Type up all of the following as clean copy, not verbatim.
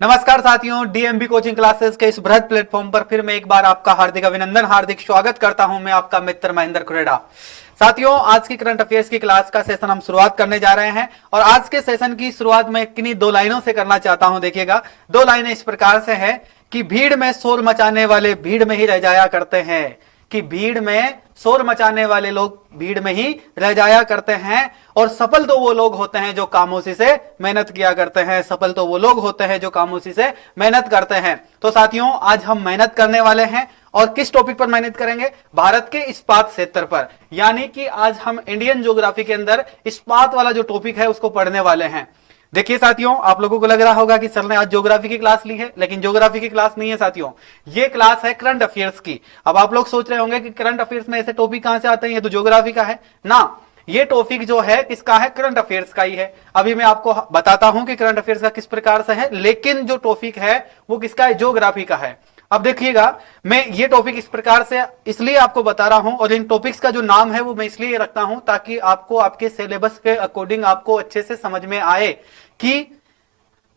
नमस्कार साथियों, DMB coaching classes के इस बृहद प्लेटफॉर्म पर फिर मैं एक बार आपका हार्दिक अभिनंदन, हार्दिक स्वागत करता हूं। मैं आपका मित्र महेंद्र खुरेड़ा। साथियों, आज की करंट अफेयर्स की क्लास का सेशन हम शुरुआत करने जा रहे हैं और आज के सेशन की शुरुआत मैं किन्हीं दो लाइनों से करना चाहता हूं। देखिएगा, दो लाइनें इस प्रकार से हैं कि भीड़ में शोर मचाने वाले भीड़ में ही रह जाया करते हैं, कि भीड़ में शोर मचाने वाले लोग भीड़ में ही रह जाया करते हैं और सफल तो वो लोग होते हैं जो खामोशी से मेहनत किया करते हैं। सफल तो वो लोग होते हैं जो खामोशी से मेहनत करते हैं। तो साथियों, आज हम मेहनत करने वाले हैं और किस टॉपिक पर मेहनत करेंगे? भारत के इस्पात क्षेत्र पर। यानी कि आज हम इंडियन ज्योग्राफी के अंदर इस्पात वाला जो टॉपिक है उसको पढ़ने वाले हैं। देखिए साथियों, आप लोगों को लग रहा होगा कि सर ने आज ज्योग्राफी की क्लास ली है, लेकिन ज्योग्राफी की क्लास नहीं है साथियों, ये क्लास है करंट अफेयर्स की। अब आप लोग सोच रहे होंगे कि करंट अफेयर्स में ऐसे टॉपिक कहां से आते हैं, ये तो ज्योग्राफी का है ना। ये टॉपिक जो है किसका है? करंट अफेयर्स का ही है। अभी मैं आपको बताता हूं कि करंट अफेयर्स का किस प्रकार से है, लेकिन जो टॉपिक है वो किसका है? ज्योग्राफी का है। अब देखिएगा, मैं ये टॉपिक इस प्रकार से इसलिए आपको बता रहा हूं और इन टॉपिक्स का जो नाम है वो मैं इसलिए रखता हूं ताकि आपको आपके सिलेबस के अकॉर्डिंग आपको अच्छे से समझ में आए कि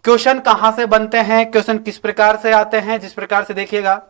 क्वेश्चन कहां से बनते हैं, क्वेश्चन किस प्रकार से आते हैं। जिस प्रकार से देखिएगा,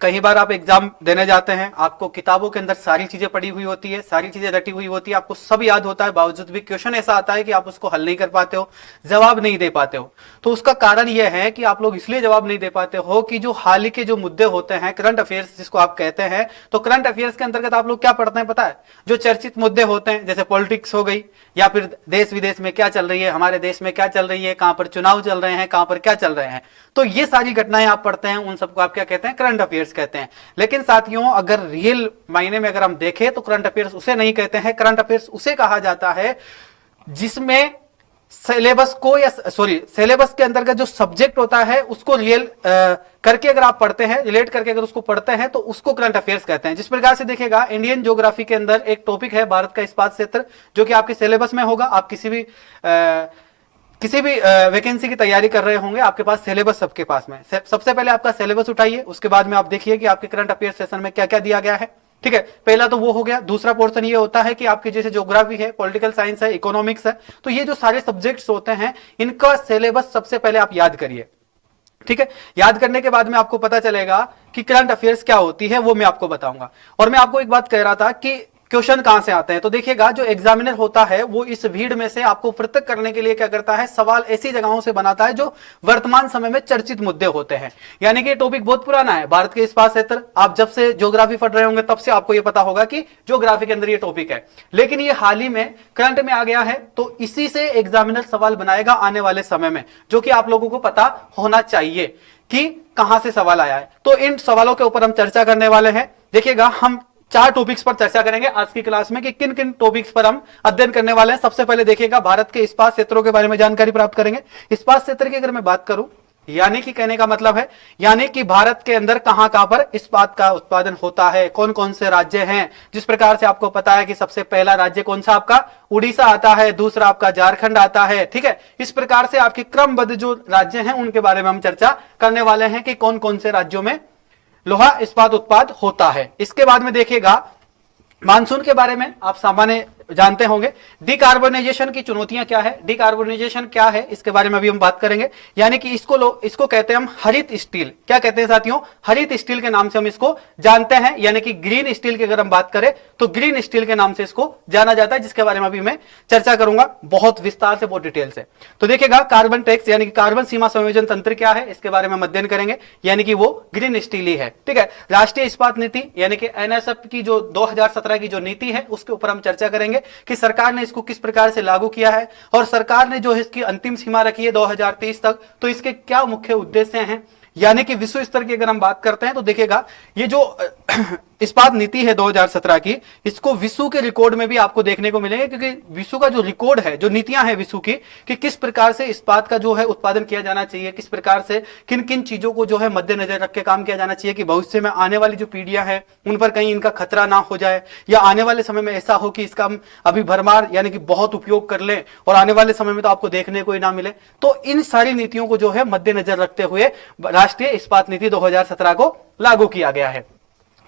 कई बार आप एग्जाम देने जाते हैं, आपको किताबों के अंदर सारी चीजें पड़ी हुई होती है, सारी चीजें रटी हुई होती है, आपको सब याद होता है, बावजूद भी क्वेश्चन ऐसा आता है कि आप उसको हल नहीं कर पाते हो, जवाब नहीं दे पाते हो। तो उसका कारण यह है कि आप लोग इसलिए जवाब नहीं दे पाते हो कि जो हाल ही के जो मुद्दे होते हैं, करंट अफेयर्स जिसको आप कहते हैं, तो करंट अफेयर्स के अंतर्गत आप लोग क्या पढ़ते हैं पता है? जो चर्चित मुद्दे होते हैं, जैसे पॉलिटिक्स हो गई, या फिर देश विदेश में क्या चल रही है, हमारे देश में क्या चल रही है, कहां पर चुनाव चल रहे हैं, कहां पर क्या चल रहे हैं, तो ये सारी घटनाएं आप पढ़ते हैं, उन सबको आप क्या कहते हैं? करंट अफेयर्स कहते हैं। लेकिन साथियों, अगर रियल मायने में अगर हम देखें तो करंट अफेयर्स उसे नहीं कहते हैं। करंट अफेयर्स उसे कहा जाता है जिसमें सिलेबस को, या सॉरी, सिलेबस के अंतर्गत जो सब्जेक्ट होता है उसको रियल करके अगर आप पढ़ते हैं, रिलेट करके अगर उसको पढ़ते हैं, तो उसको करंट अफेयर्स कहते हैं। जिस प्रकार से देखिएगा, इंडियन ज्योग्राफी के अंदर एक टॉपिक है भारत का इस्पात क्षेत्र, जो कि आपके सिलेबस में होगा। आप किसी भी वैकेंसी की तैयारी कर रहे होंगे, आपके पास सिलेबस सबके पास में। सबसे पहले आपका सिलेबस उठाइए, उसके बाद में आप देखिए कि आपके करंट अफेयर सेशन में क्या क्या दिया गया है। ठीक है, पहला तो वो हो गया। दूसरा पोर्शन ये होता है कि आपके जैसे ज्योग्राफी है, पॉलिटिकल साइंस है, इकोनॉमिक्स है, तो ये जो सारे सब्जेक्ट्स होते हैं इनका सिलेबस सबसे पहले आप याद करिए। ठीक है, याद करने के बाद में आपको पता चलेगा कि करंट अफेयर्स क्या होती है, वो मैं आपको बताऊंगा। और मैं आपको एक बात कह रहा था कि क्वेश्चन कहां से आते हैं, तो देखिएगा, जो एग्जामिनर होता है वो इस भीड़ में से आपको पृथक करने के लिए क्या करता है? सवाल ऐसी जगहों से बनाता है जो वर्तमान समय में चर्चित मुद्दे होते हैं। यानी कि टॉपिक बहुत पुराना है, भारत के इस्पात क्षेत्र। आप जब से ज्योग्राफी पढ़ रहे होंगे तब से आपको यह पता होगा कि ज्योग्राफी के अंदर ये टॉपिक है, लेकिन ये हाल ही में करंट में आ गया है, तो इसी से एग्जामिनर सवाल बनाएगा आने वाले समय में, जो कि आप लोगों को पता होना चाहिए कि कहां से सवाल आया है। तो इन सवालों के ऊपर हम चर्चा करने वाले हैं। देखिएगा, हम 4 टॉपिक्स पर चर्चा करेंगे आज की क्लास में कि किन किन टॉपिक्स पर हम अध्ययन करने वाले हैं। सबसे पहले देखिएगा, भारत के इस्पात क्षेत्रों के बारे में जानकारी प्राप्त करेंगे। इस्पात क्षेत्र की अगर मैं बात करूं, यानी कि कहने का मतलब है, यानी कि भारत के अंदर कहां कहां पर इस्पात का उत्पादन होता है, कौन कौन से राज्य हैं। जिस प्रकार से आपको पता है कि सबसे पहला राज्य कौन सा आपका उड़ीसा आता है, दूसरा आपका झारखंड आता है। ठीक है, इस प्रकार से आपके क्रमबद्ध जो राज्य हैं उनके बारे में हम चर्चा करने वाले हैं कि कौन कौन से राज्यों में लोहा इस्पात उत्पाद होता है। इसके बाद में देखिएगा, मानसून के बारे में आप सामान्य जानते होंगे। डिकार्बोनाइजेशन की चुनौतियां क्या है, डिकार्बोनाइजेशन क्या है, इसके बारे में भी हम बात करेंगे। यानी कि इसको कहते हैं हम हरित स्टील। क्या कहते हैं साथियों? हरित स्टील के नाम से हम इसको जानते हैं। यानी कि ग्रीन स्टील की अगर हम बात करें तो ग्रीन स्टील के नाम से इसको जाना जाता है, जिसके बारे में अभी मैं चर्चा करूंगा बहुत विस्तार से, बहुत डिटेल से। तो देखिएगा, कार्बन टैक्स यानी कि कार्बन सीमा संयोजन तंत्र क्या है, इसके बारे में हम अध्ययन करेंगे, यानी कि वो ग्रीन स्टील ही है। ठीक है, राष्ट्रीय इस्पात नीति यानी कि एनएसएफ की जो 2017 की जो नीति है उसके ऊपर हम चर्चा करेंगे कि सरकार ने इसको किस प्रकार से लागू किया है और सरकार ने जो इसकी अंतिम सीमा रखी है 2030 तक, तो इसके क्या मुख्य उद्देश्य हैं। यानी कि विश्व स्तर की अगर हम बात करते हैं तो देखिएगा, ये जो इस्पात नीति है 2017 की, इसको विश्व के रिकॉर्ड में भी आपको देखने को मिलेंगे, क्योंकि विश्व का जो रिकॉर्ड है, जो नीतियां हैं विश्व की, कि किस प्रकार से इस्पात का जो है उत्पादन किया जाना चाहिए, किस प्रकार से किन किन चीजों को जो है मद्देनजर रख के काम किया जाना चाहिए कि भविष्य में आने वाली जो पीढ़ियां हैं उन पर कहीं इनका खतरा ना हो जाए, या आने वाले समय में ऐसा हो कि इसका हम अभी भरमार यानी कि बहुत उपयोग कर लें और आने वाले समय में तो आपको देखने को ही ना मिले। तो इन सारी नीतियों को जो है मद्देनजर रखते हुए राष्ट्रीय इस्पात नीति 2017 को लागू किया गया है।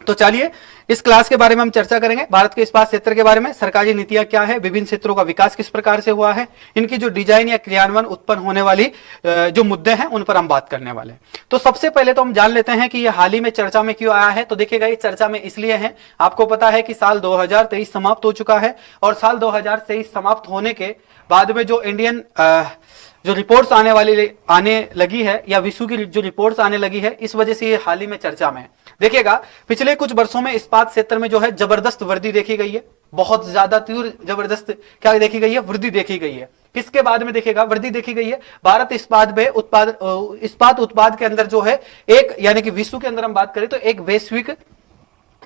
तो चलिए इस क्लास के बारे में हम चर्चा करेंगे। भारत के इस्पात क्षेत्र के बारे में सरकारी नीतियां क्या है, विभिन्न क्षेत्रों का विकास किस प्रकार से हुआ है, इनकी जो डिजाइन या क्रियान्वयन उत्पन्न होने वाली जो मुद्दे हैं उन पर हम बात करने वाले हैं। तो सबसे पहले तो हम जान लेते हैं कि ये हाल ही में चर्चा में क्यों आया है। तो देखिएगा ये चर्चा में इसलिए है, आपको पता है कि साल 2023 समाप्त हो चुका है और साल 2023 समाप्त होने के बाद में जो इंडियन जो रिपोर्ट्स आने लगी है या विश्व की जो रिपोर्ट्स आने लगी है, इस वजह से ये हाल ही में चर्चा में है। देखिएगा पिछले कुछ वर्षों में इस्पात क्षेत्र में जो है जबरदस्त वृद्धि देखी गई है, बहुत ज्यादा तीव्र जबरदस्त क्या देखी गई है, वृद्धि देखी गई है। किसके बाद में देखिएगा वृद्धि देखी गई है, भारत इस्पात उत्पाद के अंदर जो है एक यानी कि विश्व के अंदर हम बात करें तो एक वैश्विक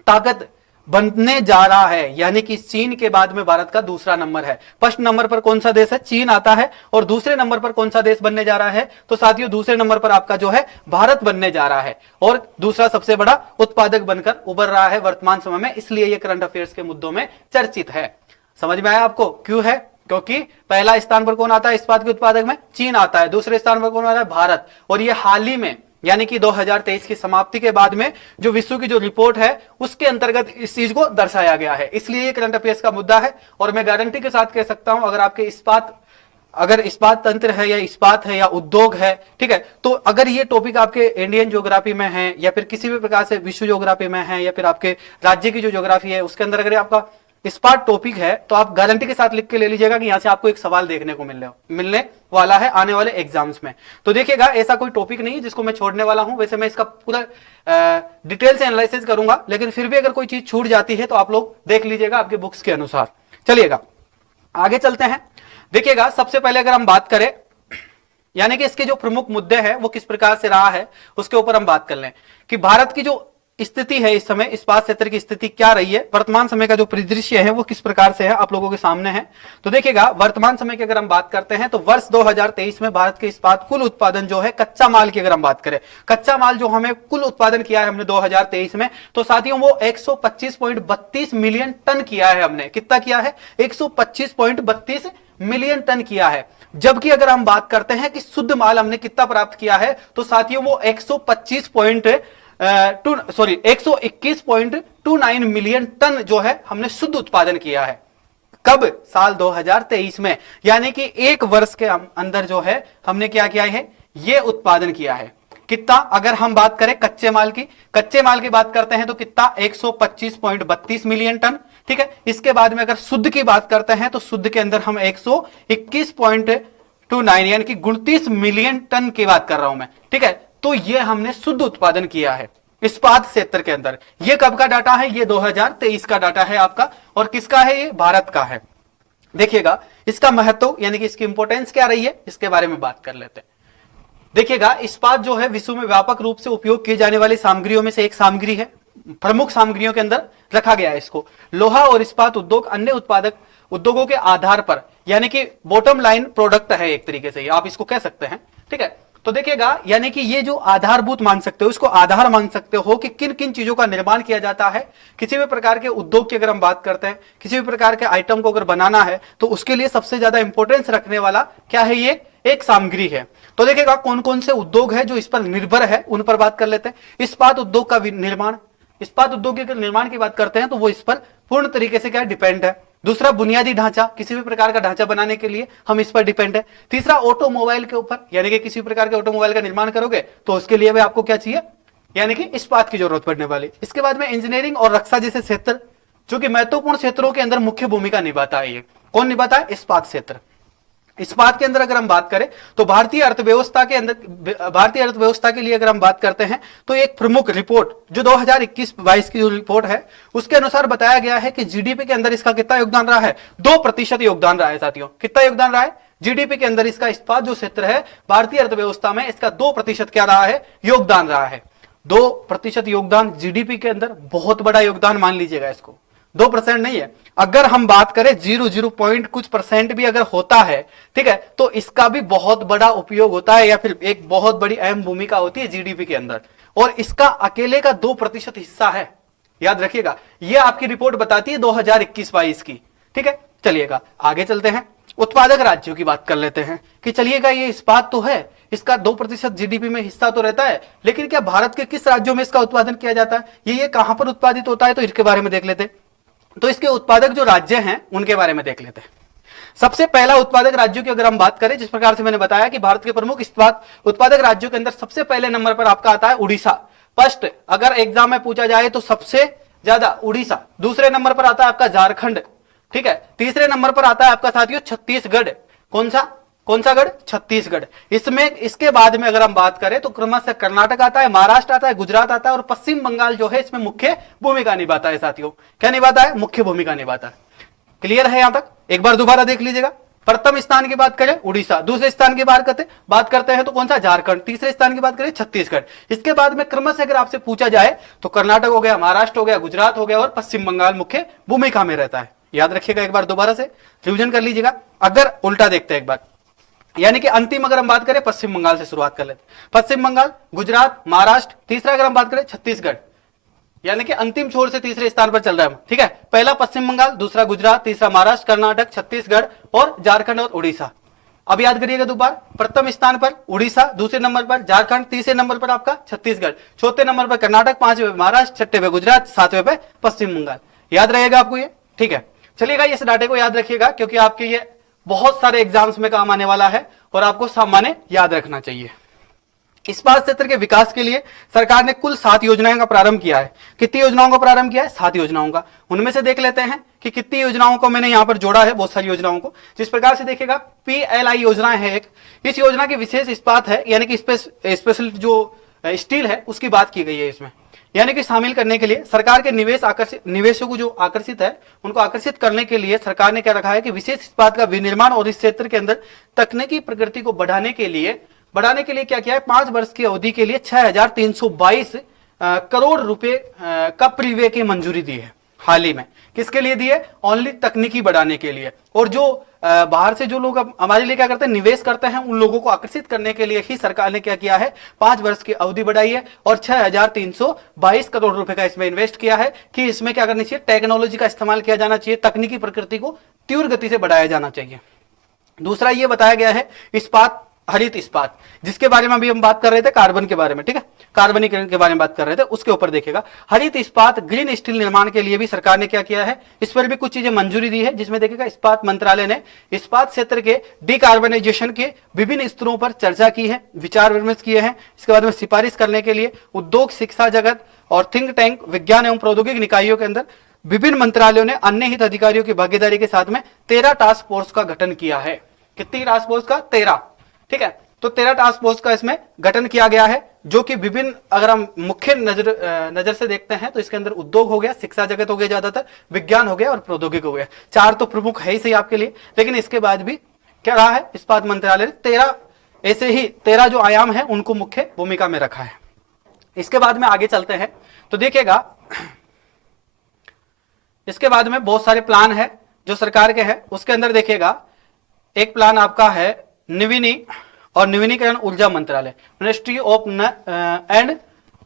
ताकत बनने जा रहा है, यानी कि चीन के बाद में भारत का दूसरा नंबर है। फर्स्ट नंबर पर कौन सा देश है, चीन आता है, और दूसरे नंबर पर कौन सा देश बनने जा रहा है, तो साथियों दूसरे नंबर पर आपका जो है भारत बनने जा रहा है और दूसरा सबसे बड़ा उत्पादक बनकर उभर रहा है वर्तमान समय में। इसलिए ये करंट अफेयर्स के मुद्दों में चर्चित है। समझ में आया आपको क्यों है, क्योंकि पहला स्थान पर कौन आता है इस्पात के उत्पादक में, चीन आता है, दूसरे स्थान पर कौन आता है, भारत। और ये हाल ही में यानी कि 2023 की समाप्ति के बाद में जो विश्व की जो रिपोर्ट है उसके अंतर्गत इस चीज को दर्शाया गया है। इसलिए ये करंट अफेयर्स का मुद्दा है और मैं गारंटी के साथ कह सकता हूं अगर इस्पात तंत्र है या इस्पात है या उद्योग है, ठीक है, तो अगर ये टॉपिक आपके इंडियन ज्योग्राफी में है या फिर किसी भी प्रकार से विश्व ज्योग्राफी में है या फिर आपके राज्य की जो ज्योग्राफी है उसके अंदर अगर आपका इस्पात टॉपिक है तो आप गारंटी के साथ लिख के ले लीजिएगा कि यहां से आपको एक सवाल देखने को मिलने वाला है आने वाले एग्जाम्स में। तो देखिएगा ऐसा कोई टॉपिक नहीं है जिसको मैं छोड़ने वाला हूं। वैसे मैं इसका पूरा डिटेल से एनालिसिस करूंगा, लेकिन फिर भी अगर कोई चीज छूट जाती है तो आप लोग देख लीजिएगा आपके बुक्स के अनुसार। चलिएगा आगे चलते हैं। देखिएगा सबसे पहले अगर हम बात करें यानी कि इसके जो प्रमुख मुद्दे हैं वो किस प्रकार से रहा है उसके ऊपर हम बात कर लें कि भारत की जो स्थिति है इस समय इस्पात क्षेत्र की स्थिति क्या रही है, वर्तमान समय का जो परिदृश्य है वो किस प्रकार से है आप लोगों के सामने है। तो देखिएगा वर्तमान समय की अगर हम बात करते हैं तो वर्ष 2023 में भारत के इस्पात कुल उत्पादन जो है कच्चा माल की अगर हम बात करें, कच्चा माल जो हमें कुल उत्पादन किया है हमने 2023 में, तो साथियों वो 125.32 मिलियन टन किया है। हमने कितना किया है, 125.32 मिलियन टन किया है। जबकि अगर हम बात करते हैं कि शुद्ध माल हमने कितना प्राप्त किया है तो साथियों वो 121.29 मिलियन टन जो है हमने शुद्ध उत्पादन किया है। कब, साल 2023 में, यानी कि एक वर्ष के अंदर जो है हमने क्या किया है, ये उत्पादन किया है। कितना, अगर हम बात करें कच्चे माल की बात करते हैं तो कितना, 125.32 मिलियन टन, ठीक है। इसके बाद में अगर शुद्ध की बात करते हैं तो शुद्ध के अंदर हम 121.29 यानी कि 29 मिलियन टन की बात कर रहा हूं मैं, ठीक है। तो ये हमने शुद्ध उत्पादन किया है इस्पात क्षेत्र के अंदर। ये कब का डाटा है, ये 2023 का डाटा है आपका, और किसका है, ये भारत का है। देखिएगा इसका महत्व यानी कि इसकी इंपॉर्टेंस क्या रही है इसके बारे में बात कर लेते हैं। देखिएगा इस्पात जो है विश्व में व्यापक रूप से उपयोग की जाने वाली सामग्रियों में से एक सामग्री है, प्रमुख सामग्रियों के अंदर रखा गया है इसको। लोहा और इस्पात उद्योग अन्य उत्पादक उद्योगों के आधार पर यानी कि बॉटम लाइन प्रोडक्ट है, एक तरीके से आप इसको कह सकते हैं, ठीक है। तो देखिएगा यानी कि ये जो आधारभूत मान सकते हो, इसको आधार मान सकते हो कि किन किन चीजों का निर्माण किया जाता है। किसी भी प्रकार के उद्योग की अगर हम बात करते हैं, किसी भी प्रकार के आइटम को अगर बनाना है तो उसके लिए सबसे ज्यादा इंपॉर्टेंस रखने वाला क्या है, ये एक सामग्री है। तो देखिएगा कौन कौन से उद्योग है जो इस पर निर्भर है, उन पर बात कर लेते हैं। इस्पात उद्योग का निर्माण, इस्पात उद्योग के निर्माण की बात करते हैं तो वो इस पर पूर्ण तरीके से क्या डिपेंड है। दूसरा बुनियादी ढांचा, किसी भी प्रकार का ढांचा बनाने के लिए हम इस पर डिपेंड है। तीसरा ऑटोमोबाइल के ऊपर, यानी कि किसी प्रकार के ऑटोमोबाइल का निर्माण करोगे तो उसके लिए भी आपको क्या चाहिए, यानी कि इस्पात की जरूरत पड़ने वाली। इसके बाद में इंजीनियरिंग और रक्षा जैसे क्षेत्र जो कि महत्वपूर्ण क्षेत्रों के अंदर मुख्य भूमिका निभाता है। ये कौन निभाता है, इस्पात क्षेत्र। इस्पात के अंदर अगर हम बात करें तो भारतीय अर्थव्यवस्था के लिए अगर हम बात करते हैं तो एक प्रमुख रिपोर्ट जो 2021-22 की जो रिपोर्ट है उसके अनुसार बताया गया है कि जीडीपी के अंदर इसका कितना योगदान रहा है, 2% योगदान रहा है साथियों। कितना योगदान रहा है जीडीपी के अंदर, इसका इस्पात जो क्षेत्र है भारतीय अर्थव्यवस्था में इसका 2% क्या रहा है, योगदान रहा है। 2% योगदान जीडीपी के अंदर बहुत बड़ा योगदान मान लीजिएगा इसको, 2% नहीं है। अगर हम बात करें 0 पॉइंट कुछ % भी अगर होता है, ठीक है, तो इसका भी बहुत बड़ा उपयोग होता है या फिर एक बहुत बड़ी अहम भूमिका होती है जीडीपी के अंदर, और इसका अकेले का 2% हिस्सा है, याद रखिएगा। यह आपकी रिपोर्ट बताती है 2021-22 की, ठीक है। चलिएगा आगे चलते हैं, उत्पादक राज्यों की बात कर लेते हैं कि चलिएगा ये इस्पात तो है, इसका 2% जीडीपी में हिस्सा तो रहता है, लेकिन क्या भारत के किस राज्यों में इसका उत्पादन किया जाता है, ये कहां पर उत्पादित होता है, तो इसके बारे में देख लेते हैं। तो इसके उत्पादक जो राज्य हैं उनके बारे में देख लेते हैं। सबसे पहला उत्पादक राज्यों की अगर हम बात करें, जिस प्रकार से मैंने बताया कि भारत के प्रमुख इस्पात उत्पादक राज्यों के अंदर सबसे पहले नंबर पर आपका आता है उड़ीसा। फर्स्ट अगर एग्जाम में पूछा जाए तो सबसे ज्यादा उड़ीसा। दूसरे नंबर पर आता है आपका झारखंड, ठीक है। तीसरे नंबर पर आता है आपका साथियों छत्तीसगढ़। कौन सा गढ़? छत्तीसगढ़। इसमें इसके बाद में अगर हम बात करें तो क्रमशः कर्नाटक आता है, महाराष्ट्र आता है, गुजरात आता है और पश्चिम बंगाल जो है इसमें मुख्य भूमिका निभाता है साथियों। क्या निभाता है? मुख्य भूमिका निभाता है। क्लियर है यहां तक? एक बार दोबारा देख लीजिएगा। प्रथम स्थान की बात करें उड़ीसा, दूसरे स्थान की बात करते हैं तो कौन सा? झारखंड। तीसरे स्थान की बात करें छत्तीसगढ़। इसके बाद में क्रमशः अगर आपसे पूछा जाए तो कर्नाटक हो गया, महाराष्ट्र हो गया, गुजरात हो गया और पश्चिम बंगाल मुख्य भूमिका में रहता है। याद रखिएगा, एक बार दोबारा से रिविजन कर लीजिएगा। अगर उल्टा देखते हैं एक बार, यानी कि अंतिम अगर हम बात करें पश्चिम बंगाल से शुरुआत कर लेते, पश्चिम बंगाल, गुजरात, महाराष्ट्र, तीसरा अगर हम बात करें छत्तीसगढ़, यानी कि अंतिम छोर से तीसरे स्थान पर चल रहा है, ठीक है। पहला पश्चिम बंगाल, दूसरा गुजरात, तीसरा महाराष्ट्र, कर्नाटक, छत्तीसगढ़ और झारखंड और उड़ीसा। अब याद करिएगा दोबारा, प्रथम स्थान पर उड़ीसा, दूसरे नंबर पर झारखंड, तीसरे नंबर पर आपका छत्तीसगढ़, चौथे नंबर पर कर्नाटक, पांचवें पे महाराष्ट्र, छठे पे गुजरात, सातवें पे पश्चिम बंगाल। याद रहेगा आपको ये? ठीक है, चलिएगा इस डाटे को याद रखिएगा क्योंकि आपके ये बहुत सारे एग्जाम्स में काम आने वाला है और आपको सामान्य याद रखना चाहिए। इस्पात क्षेत्र के विकास के लिए सरकार ने कुल 7 योजनाओं का प्रारंभ किया है। कितनी योजनाओं का प्रारंभ किया है? 7 योजनाओं का। उनमें से देख लेते हैं कि कितनी योजनाओं को मैंने यहां पर जोड़ा है, बहुत सारी योजनाओं को। जिस प्रकार से देखिएगा, PLI योजना है एक, इस योजना की विशेष इस्पात है, यानी कि स्पेशल जो स्टील है उसकी बात की गई है इसमें, यानी कि शामिल करने के लिए सरकार के निवेशों को जो आकर्षित है उनको आकर्षित करने के लिए सरकार ने क्या रखा है कि विशेष इस्पात का विनिर्माण और इस क्षेत्र के अंदर तकनीकी प्रगति को बढ़ाने के लिए क्या किया है, 5 वर्ष की अवधि के लिए 6,322 करोड़ रुपए का प्रीवे की मंजूरी दी है हाल ही में। किसके लिए दी है? ओनली तकनीकी बढ़ाने के लिए। और जो बाहर से जो लोग हमारे लिए क्या करते हैं, निवेश करते हैं, उन लोगों को आकर्षित करने के लिए ही सरकार ने क्या किया है, 5 वर्ष की अवधि बढ़ाई है और 6,322 करोड़ रुपए का इसमें इन्वेस्ट किया है कि इसमें क्या करना चाहिए, टेक्नोलॉजी का इस्तेमाल किया जाना चाहिए, तकनीकी प्रकृति को तीव्र गति से बढ़ाया जाना चाहिए। दूसरा ये बताया गया है इस्पात, हरित इस्पात, जिसके बारे में अभी हम बात कर रहे थे, कार्बन के बारे में, ठीक है, कार्बनीकरण के बारे में बात कर रहे थे, उसके ऊपर देखिएगा हरित इस्पात ग्रीन स्टील निर्माण के लिए भी सरकार ने क्या किया है, इस पर भी कुछ चीजें मंजूरी दी है, जिसमें देखिएगा इस्पात मंत्रालय ने इस्पात क्षेत्र के डिकार्बनाइजेशन के विभिन्न स्तरों पर चर्चा की है, विचार विमर्श किए हैं। इसके बाद में सिफारिश करने के लिए उद्योग, शिक्षा जगत और थिंक टैंक, विज्ञान एवं प्रौद्योगिकी निकायों के अंदर विभिन्न मंत्रालयों ने अन्य हित अधिकारियों की भागीदारी के साथ में 13 टास्क फोर्स का गठन किया है। कितनी टास्क फोर्स का? 13, ठीक है। तो 13 टास्क फोर्स का इसमें गठन किया गया है, जो कि विभिन्न, अगर हम मुख्य नजर से देखते हैं तो इसके अंदर उद्योग हो गया, शिक्षा जगत हो गया, ज्यादातर विज्ञान हो गया और प्रौद्योगिकी हो गया। 4 तो प्रमुख है ही सही आपके लिए, लेकिन इसके बाद भी क्या रहा है, इस्पात मंत्रालय ने 13 ऐसे ही 13 जो आयाम है उनको मुख्य भूमिका में रखा है। इसके बाद में आगे चलते हैं तो देखिएगा, इसके बाद में बहुत सारे प्लान है जो सरकार के हैं। उसके अंदर देखिएगा एक प्लान आपका है नवीनीकरण ऊर्जा मंत्रालय, ministry of and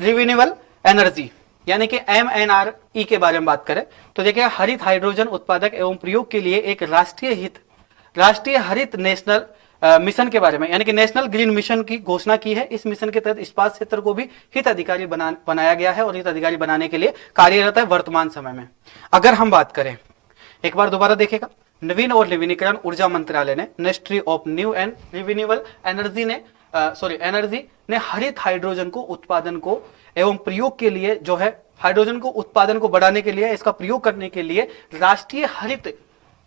renewable energy, यानी कि MNRE के बारे में बात करें तो देखिए हरित हाइड्रोजन उत्पादक एवं प्रयोग के लिए एक राष्ट्रीय हरित नेशनल मिशन के बारे में, यानी कि नेशनल ग्रीन मिशन की घोषणा की है। इस मिशन के तहत इस्पात क्षेत्र को भी हित अधिकारी बनाया गया है और हित अधिकारी बनाने के लिए कार्यरत है वर्तमान समय में। अगर हम बात करें, एक बार दोबारा देखेगा, नवीन और नवीनीकरण ऊर्जा मंत्रालय ने ministry of new and renewable energy ने हरित हाइड्रोजन को उत्पादन को एवं प्रयोग के लिए जो है, हाइड्रोजन को उत्पादन को बढ़ाने के लिए, इसका प्रयोग करने के लिए राष्ट्रीय हरित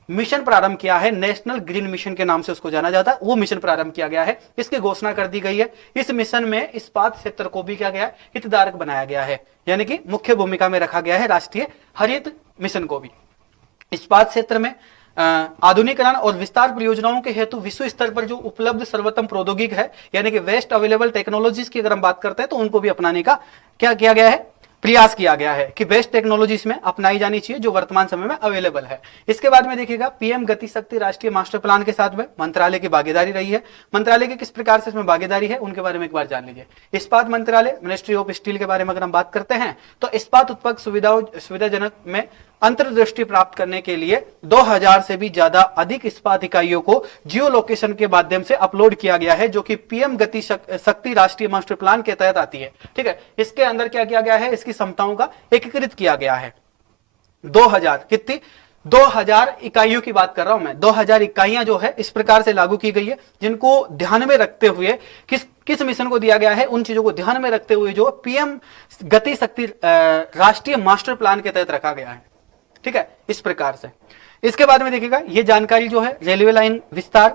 मिशन प्रारंभ किया है। नेशनल ग्रीन मिशन के नाम से उसको जाना जाता है, वो मिशन प्रारंभ किया गया है, इसकी घोषणा कर दी गई है। इस मिशन में इस्पात क्षेत्र को भी क्या गया है, हितधारक बनाया गया है, यानी कि मुख्य भूमिका में रखा गया है राष्ट्रीय हरित मिशन को भी। इस्पात क्षेत्र में आधुनिकरण और विस्तार परियोजनाओं के हेतु विश्व स्तर पर जो उपलब्ध सर्वोत्तम प्रौद्योगिकी है, यानी कि बेस्ट अवेलेबल टेक्नोलॉजीज की अगर हम बात करते हैं तो उनको भी अपनाने का क्या किया गया है, प्रयास किया गया है कि बेस्ट टेक्नोलॉजी इसमें अपनाई जानी चाहिए जो वर्तमान समय में अवेलेबल है। इसके बाद में देखिएगा पीएम गति शक्ति राष्ट्रीय मास्टर प्लान के साथ में मंत्रालय की भागीदारी रही है। मंत्रालय की किस प्रकार से इसमें भागीदारी है उनके बारे में एक बार जान लीजिए। इस्पात मंत्रालय, मिनिस्ट्री ऑफ स्टील के बारे में अगर हम बात करते हैं तो इस्पात उत्पादक सुविधाजनक में अंतर्दृष्टि प्राप्त करने के लिए 2000 से भी ज्यादा अधिक इस्पात इकाइयों को जियो लोकेशन के माध्यम से अपलोड किया गया है, जो कि पीएम गति शक्ति राष्ट्रीय मास्टर प्लान के तहत आती है। ठीक है, इसके अंदर क्या किया गया है, इसकी क्षमताओं का एकीकृत किया गया है। 2000 कितनी, 2000 इकाइयों की बात कर रहा हूं मैं। 2000 इकाइयां जो है इस प्रकार से लागू की गई है, जिनको ध्यान में रखते हुए किस मिशन को दिया गया है, उन चीजों को ध्यान में रखते हुए जो पीएम गति शक्ति राष्ट्रीय मास्टर प्लान के तहत रखा गया है। ठीक है, इस प्रकार से। इसके बाद में देखिएगा ये जानकारी जो है रेलवे लाइन विस्तार,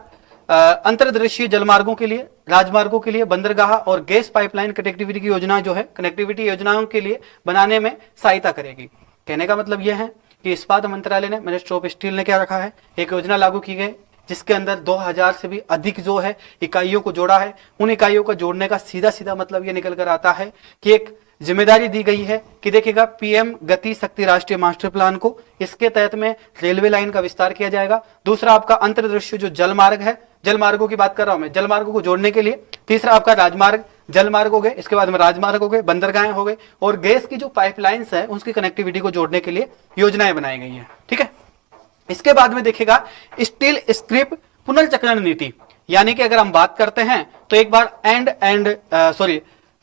अंतर्देशीय जलमार्गों के लिए, राजमार्गों के लिए, बंदरगाह और गैस पाइपलाइन कनेक्टिविटी की योजना जो है कनेक्टिविटी योजनाओं के लिए बनाने में सहायता करेगी। कहने का मतलब यह है कि इस्पात मंत्रालय ने, मिनिस्ट्री ऑफ स्टील ने क्या रखा है, एक योजना लागू की गई जिसके अंदर 2000 से भी अधिक जो है इकाइयों को जोड़ा है। उन इकाइयों को जोड़ने का सीधा सीधा मतलब ये निकल कर आता है कि एक जिम्मेदारी दी गई है कि देखिएगा पीएम गति शक्ति राष्ट्रीय मास्टर प्लान को, इसके तहत में रेलवे लाइन का विस्तार किया जाएगा। दूसरा आपका अंतर्दृश्य जो जलमार्ग है, जलमार्गों की बात कर रहा हूं मैं, जलमार्गों को जोड़ने के लिए। तीसरा आपका राजमार्ग, जलमार्ग हो गए, इसके बाद में राजमार्ग हो गए, बंदरगाहें हो गए, और गैस की जो पाइपलाइंस है उसकी कनेक्टिविटी को जोड़ने के लिए योजनाएं बनाई गई है। ठीक है, इसके बाद में देखिएगा स्टील स्क्रैप पुनर्चक्रण नीति, यानी कि अगर हम बात करते हैं तो एक बार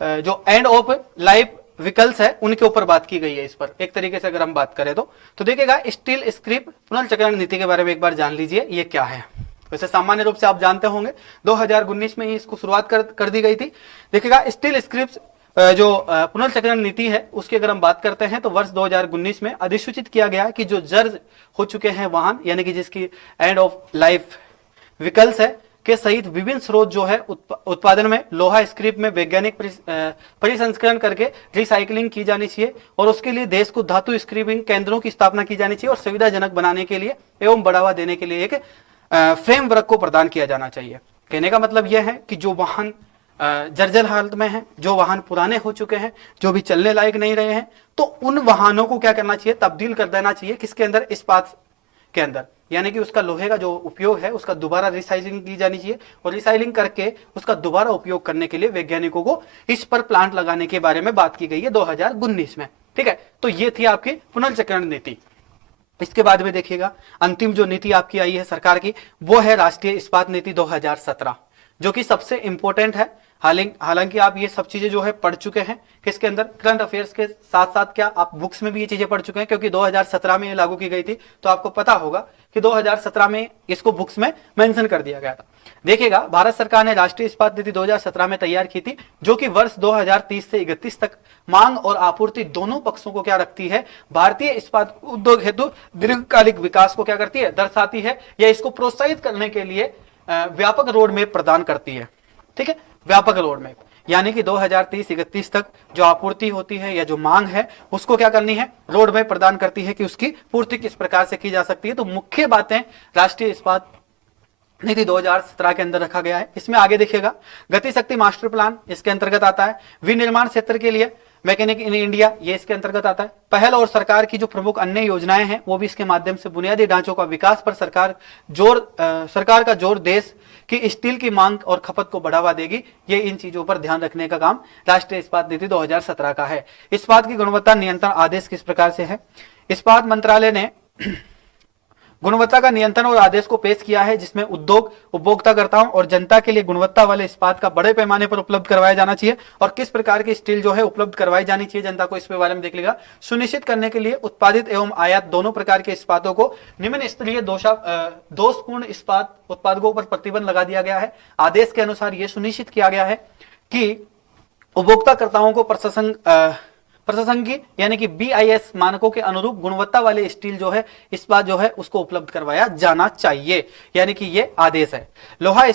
जो एंड ऑफ लाइफ व्हीकल्स है उनके ऊपर बात की गई है। इस पर एक तरीके से अगर हम बात करें तो देखिएगा स्टील स्क्रैप पुनर्चक्रण नीति के बारे में एक बार जान लीजिए ये क्या है। वैसे सामान्य रूप से आप जानते होंगे 2019 में ही इसको शुरुआत कर दी गई थी। देखिएगा स्टील स्क्रैप जो पुनर्चक्रण नीति है उसकी अगर हम बात करते हैं तो वर्ष 2019 में अधिसूचित किया गया कि जो जर्ज हो चुके हैं वाहन, यानी कि जिसकी एंड ऑफ लाइफ व्हीकल्स है के सहित विभिन्न स्रोत जो है उत्पादन में लोहा स्क्रैप में वैज्ञानिक परिसंस्करण करके रिसाइकलिंग की जानी चाहिए, और उसके लिए देश को धातु स्क्रैपिंग केंद्रों की स्थापना की जानी चाहिए और सुविधाजनक बनाने के लिए एवं बढ़ावा देने के लिए एक फ्रेमवर्क को प्रदान किया जाना चाहिए। कहने का मतलब यह है कि जो वाहन जर्जर हालत में है, जो वाहन पुराने हो चुके हैं, जो भी चलने लायक नहीं रहे हैं, तो उन वाहनों को क्या करना चाहिए, तब्दील कर देना चाहिए किसके अंदर, इस्पात के अंदर, यानी कि उसका लोहे का जो उपयोग है उसका दोबारा रिसाइक्लिंग की जानी चाहिए, और रिसाइक्लिंग करके उसका दोबारा उपयोग करने के लिए वैज्ञानिकों को इस पर प्लांट लगाने के बारे में बात की गई है 2019 में। ठीक है, तो ये थी आपकी पुनर्चक्रण नीति। इसके बाद में देखिएगा अंतिम जो नीति आपकी आई है सरकार की, वो है राष्ट्रीय इस्पात नीति 2017, जो कि सबसे इंपॉर्टेंट है। हालांकि आप ये सब चीजें जो है पढ़ चुके हैं, किसके अंदर, करंट अफेयर्स के साथ साथ क्या आप बुक्स में भी ये चीजें पढ़ चुके हैं, क्योंकि 2017 में ये लागू की गई थी, तो आपको पता होगा कि 2017 में इसको बुक्स में मेंशन कर दिया गया था। देखिएगा भारत सरकार ने राष्ट्रीय इस्पात नीति 2017 में तैयार की थी, जो कि वर्ष 2030 से 31 तक मांग और आपूर्ति दोनों पक्षों को क्या रखती है, भारतीय इस्पात उद्योग हेतु दीर्घकालिक विकास को क्या करती है, दर्शाती है, या इसको प्रोत्साहित करने के लिए व्यापक रोड मैप प्रदान करती है। ठीक है, व्यापक रोड मैप, यानी कि 2030-31 तक जो आपूर्ति होती है या जो मांग है उसको क्या करनी है, रोड मैप प्रदान करती है कि उसकी पूर्ति किस प्रकार से की जा सकती है। तो मुख्य बातें राष्ट्रीय इस्पात नीति 2017 के अंदर रखा गया है। इसमें आगे देखिएगा गति शक्ति मास्टर प्लान इसके अंतर्गत आता है। विनिर्माण क्षेत्र के लिए मैकेनिक इन इंडिया ये इसके अंतर्गत आता है। पहल और सरकार की जो प्रमुख अन्य योजनाएं हैं वो भी इसके माध्यम से बुनियादी ढांचों का विकास पर सरकार का जोर देश की स्टील की मांग और खपत को बढ़ावा देगी। ये इन चीजों पर ध्यान रखने का काम राष्ट्रीय इस्पात नीति 2017 का है। इस्पात की गुणवत्ता नियंत्रण आदेश किस प्रकार से है, इस्पात मंत्रालय ने गुणवत्ता का नियंत्रण और आदेश को पेश किया है, जिसमें उद्योग, उपभोक्ताकर्ताओं और जनता के लिए गुणवत्ता वाले इस्पात का बड़े पैमाने पर उपलब्ध करवाया जाना चाहिए, और किस प्रकार की स्टील जो है उपलब्ध करवाई जानी चाहिए जनता को, इसके बारे में देख लेगा। सुनिश्चित करने के लिए उत्पादित एवं आयात दोनों प्रकार के इस्पातों को निम्न स्तरीय दोषपूर्ण इस्पात उत्पादकों पर प्रतिबंध लगा दिया गया है। आदेश के अनुसार यह सुनिश्चित किया गया है कि उपभोक्ताकर्ताओं को प्रशासकीय यानी कि BIS मानकों के अनुरूप गुणवत्ता वाले स्टील जो है इस्पात जो है उसको उपलब्ध करवाया जाना चाहिए, यानी कि ये आदेश है। लोहा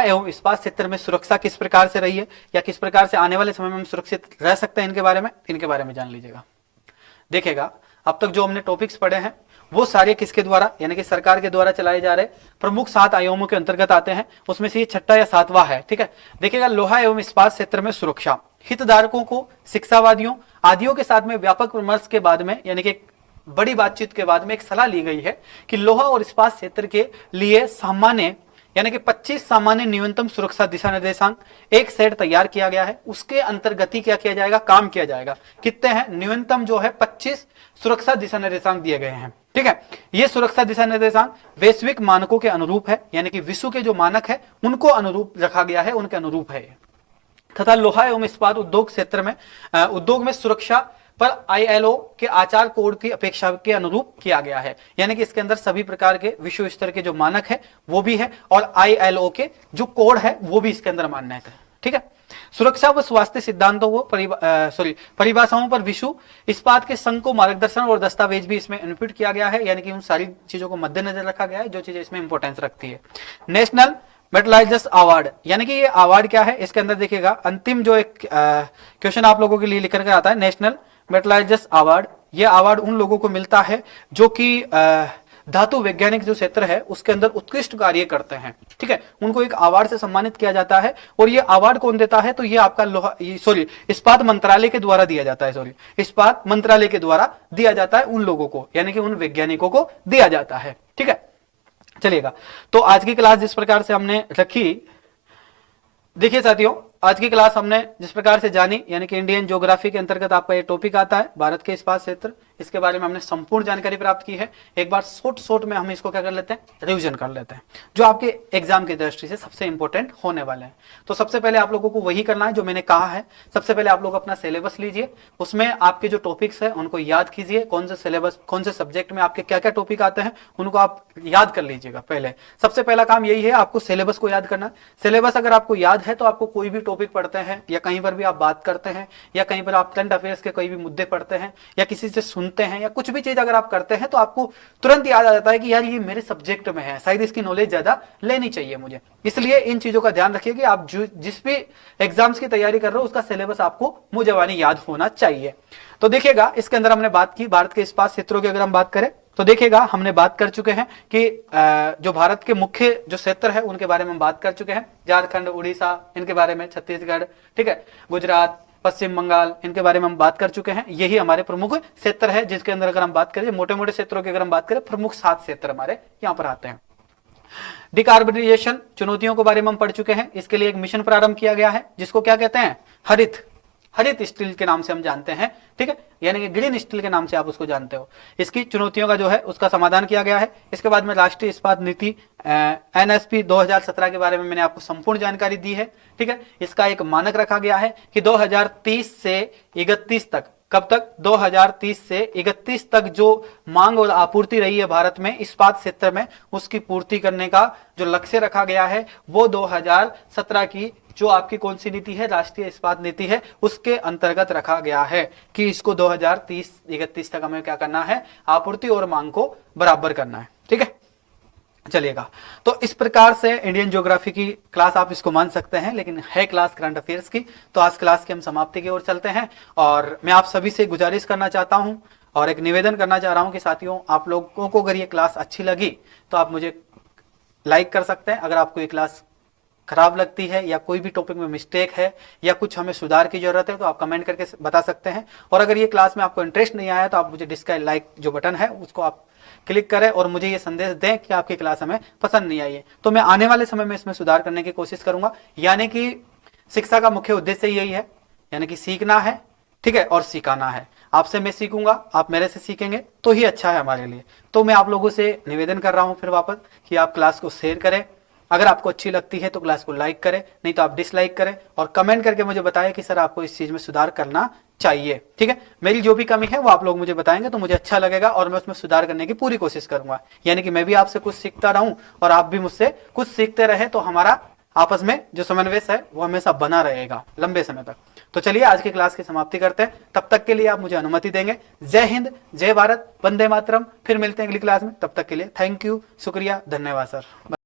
एवं इस्पात क्षेत्र में सुरक्षा किस प्रकार से रही है या किस प्रकार से आने वाले समय में हम सुरक्षित रह सकते हैं, इनके बारे में जान लीजिएगा। देखिएगा अब तक जो हमने टॉपिक्स पढ़े हैं वो सारे किसके द्वारा, यानी कि सरकार के द्वारा चलाए जा रहे प्रमुख 7 आयामों के अंतर्गत आते हैं। उसमें से ये 6वां या 7वां है। ठीक है, देखिएगा लोहा एवं इस्पात क्षेत्र में सुरक्षा, हितधारकों को, शिक्षावादियों आदियों के साथ में व्यापक विमर्श के बाद में, यानी कि एक बड़ी बातचीत के बाद में एक सलाह ली गई है कि लोहा और इस्पात क्षेत्र के लिए सामान्य यानी कि 25 सामान्य न्यूनतम सुरक्षा दिशा निर्देशांक एक सेट तैयार किया गया है। उसके अंतर्गत ही क्या किया जाएगा, काम किया जाएगा। कितने हैं, न्यूनतम जो है 25 सुरक्षा दिशा निर्देशांक दिए गए हैं। ठीक है, ये सुरक्षा दिशा निर्देशांक वैश्विक मानकों के अनुरूप है, यानी कि विश्व के जो मानक है उनको अनुरूप रखा गया है, उनके अनुरूप है तथा लोहा एवं इस्पात उद्योग क्षेत्र में उद्योग में सुरक्षा पर ILO के आचार कोड की अपेक्षा के अनुरूप किया गया है, यानी कि इसके अंदर सभी प्रकार के विश्व स्तर के जो मानक है वो भी है और ILO के जो कोड है वो भी इसके अंदर मान्य है। ठीक है, सुरक्षा व स्वास्थ्य सिद्धांतों को परिभाषाओं पर विश्व इस्पात के संघ को मार्गदर्शन और दस्तावेज भी इसमें इनपुट किया गया है, यानी कि उन सारी चीजों को मद्देनजर रखा गया है जो चीजें इसमें इंपॉर्टेंस रखती है। नेशनल मेटलाइजर्स अवार्ड, यानी कि ये अवार्ड क्या है, इसके अंदर देखिएगा अंतिम जो एक क्वेश्चन आप लोगों के लिए लिख कर आता है, नेशनल मेटलाइजर्स अवार्ड। ये अवार्ड उन लोगों को मिलता है जो कि धातु वैज्ञानिक जो क्षेत्र है उसके अंदर उत्कृष्ट कार्य करते हैं। ठीक है, उनको एक अवार्ड से सम्मानित किया जाता है। और ये अवार्ड कौन देता है, तो ये आपका इस्पात मंत्रालय के द्वारा दिया जाता है। इस्पात मंत्रालय के द्वारा दिया जाता है उन लोगों को, यानी कि उन वैज्ञानिकों को दिया जाता है। ठीक है, चलिएगा, तो आज की क्लास जिस प्रकार से हमने रखी, देखिए साथियों, आज की क्लास हमने जिस प्रकार से जानी, यानी कि इंडियन ज्योग्राफी के अंतर्गत आपका ये टॉपिक आता है भारत के इस्पात क्षेत्र, इसके बारे में हमने संपूर्ण जानकारी प्राप्त की है। एक बार शॉर्ट में हम इसको क्या कर लेते हैं, रिवीजन कर लेते हैं, जो आपके एग्जाम की दृष्टि से सबसे इंपॉर्टेंट होने वाले हैं। तो सबसे पहले आप लोगों को वही करना है जो मैंने कहा है। सबसे पहले आप लोग अपना सिलेबस लीजिए, उसमें आपके जो टॉपिक्स है उनको याद कीजिए, कौन से सिलेबस कौन से सब्जेक्ट में आपके क्या क्या टॉपिक आते हैं उनको आप याद कर लीजिएगा। पहले सबसे पहला काम यही है, आपको सिलेबस को याद करना। सिलेबस अगर आपको याद है तो आपको कोई भी टॉपिक पढ़ते हैं या कहीं पर भी आप बात करते हैं या कहीं पर आप करंट अफेयर्स के कोई भी मुद्दे पढ़ते हैं या किसी से सुनते हैं या कुछ भी चीज अगर आप करते हैं तो आपको तुरंत याद आ जाता है कि यार ये मेरे सब्जेक्ट में है, शायद इसकी नॉलेज ज्यादा लेनी चाहिए मुझे। इसलिए इन चीजों का ध्यान रखिए कि आप जिस भी एग्जाम्स की तैयारी कर रहे हो उसका सिलेबस आपको मुझे याद होना चाहिए। तो देखिएगा, इसके अंदर हमने बात की भारत के इस्पात क्षेत्रों की। अगर हम बात करें तो देखिएगा, हमने बात कर चुके हैं कि जो भारत के मुख्य जो क्षेत्र है उनके बारे में हम बात कर चुके हैं, झारखंड, उड़ीसा, इनके बारे में, छत्तीसगढ़, ठीक है, गुजरात, पश्चिम बंगाल, इनके बारे में हम बात कर चुके हैं। यही हमारे प्रमुख क्षेत्र है, जिसके अंदर अगर हम बात करें मोटे मोटे क्षेत्रों की अगर हम बात करें, प्रमुख 7 क्षेत्र हमारे यहाँ पर आते हैं। डिकार्बोनाइजेशन चुनौतियों के बारे में हम पढ़ चुके हैं। इसके लिए एक मिशन प्रारंभ किया गया है जिसको क्या कहते हैं, हरित स्टील के नाम से हम जानते हैं। ठीक है, यानी कि ग्रीन स्टील के नाम से आप उसको जानते हो। इसकी चुनौतियों का जो है उसका समाधान किया गया है। इसके बाद में राष्ट्रीय इस्पात नीति NSP 2017 के बारे में मैंने आपको संपूर्ण जानकारी दी है। ठीक है, इसका एक मानक रखा गया है कि 2030 से 31 तक, कब तक, 2030 से 31 तक जो मांग और आपूर्ति रही है भारत में इस्पात क्षेत्र में, उसकी पूर्ति करने का जो लक्ष्य रखा गया है वो 2017 की जो आपकी कौन सी नीति है, राष्ट्रीय इस्पात नीति है, उसके अंतर्गत रखा गया है कि इसको 2030-31 तक हमें क्या करना है, आपूर्ति और मांग को बराबर करना है। ठीक है, चलिएगा, तो इस प्रकार से इंडियन ज्योग्राफी की क्लास आप इसको मान सकते हैं, लेकिन है क्लास करंट अफेयर्स की। तो आज क्लास की हम समाप्ति की ओर चलते हैं और मैं आप सभी से गुजारिश करना चाहता हूं और एक निवेदन करना चाह रहा हूं कि साथियों, आप लोगों को अगर ये क्लास अच्छी लगी तो आप मुझे लाइक कर सकते हैं। अगर आपको ये क्लास खराब लगती है या कोई भी टॉपिक में मिस्टेक है या कुछ हमें सुधार की जरूरत है तो आप कमेंट करके बता सकते हैं। और अगर ये क्लास में आपको इंटरेस्ट नहीं आया तो आप मुझे डिसलाइक जो बटन है उसको आप क्लिक करें और मुझे ये संदेश दें कि आपकी क्लास हमें पसंद नहीं आई है। तो मैं आने वाले समय में इसमें सुधार करने की कोशिश करूंगा। यानी कि शिक्षा का मुख्य उद्देश्य यही है, यानी कि सीखना है, ठीक है, और सिखाना है। आपसे मैं सीखूंगा, आप मेरे से सीखेंगे तो ही अच्छा है हमारे लिए। तो मैं आप लोगों से निवेदन कर रहा हूं फिर वापस कि आप क्लास को शेयर करें। अगर आपको अच्छी लगती है तो क्लास को लाइक करें, नहीं तो आप डिसलाइक करें और कमेंट करके मुझे बताएं कि सर आपको इस चीज में सुधार करना चाहिए। ठीक है, मेरी जो भी कमी है वो आप लोग मुझे बताएंगे तो मुझे अच्छा लगेगा और मैं उसमें सुधार करने की पूरी कोशिश करूंगा। यानी कि मैं भी आपसे कुछ सीखता रहूं और आप भी मुझसे कुछ सीखते रहे, तो हमारा आपस में जो समन्वय है वो हमेशा बना रहेगा लंबे समय तक। तो चलिए आज की क्लास की समाप्ति करते हैं। तब तक के लिए आप मुझे अनुमति देंगे। जय हिंद, जय भारत, वंदे मातरम। फिर मिलते हैं अगली क्लास में, तब तक के लिए थैंक यू, शुक्रिया, धन्यवाद सर।